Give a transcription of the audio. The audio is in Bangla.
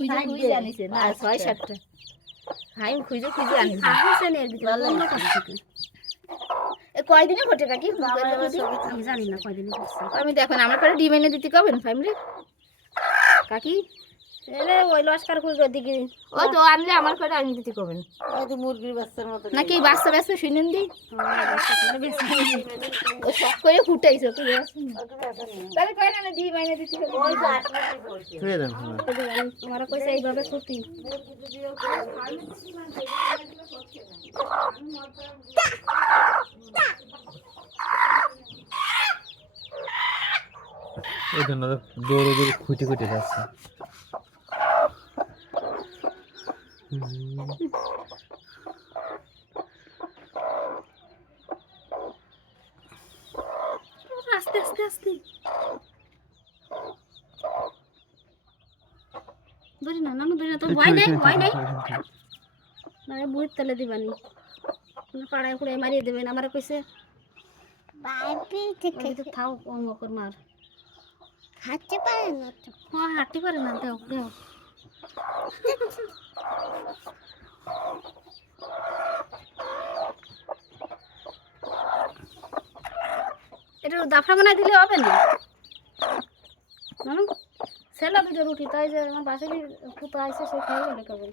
খুঁজে খুঁজে আনিছে না ৬-৭টা আমি খুঁজে খুঁজে আনিছে কয়দিনে ঘটে কাকি আমি জানি না কয়দিনে করছে। আমি দেখো না আমার করে ডিম এনে দিতে কবেন ফ্যামিলি কাকি এলে ওই লস্কার কুড়ির দিকে ওই তো আনলে আমার করে আনি দিতে কবেন ওই তো মুরগির বাচ্চার মতো নাকি বাচ্চা বাচ্চা শুনেন দি ও শখ করে ফুটাইছো তাহলে কয় না ডিম এনে দিতে ওই তো আসলে বলছে ছুঁয়ে দেন আমার কইছে এইভাবে ছুটি এই জন্য দৌড়ে দৌড়ে খুঁটে খুঁটে যাচ্ছে আস্তে আস্তে আস্তে ধরি না নানু ধরি না তোর ভয় নাই না বুঝ তালে দিবানি পাড়ায় পুড়ে মারিয়ে দেবেন আমার কইছে তো থাও মকর মার হাঁটতে পারে না তো হ্যাঁ হাঁটতে পারে না দেও দেও এটা দাফড়া বানাই দিলে হবে না জানো ছেলে দুটো রুটি তাই যে আমার বাসায় ফুটা আছে সে খাই গেলে কেবল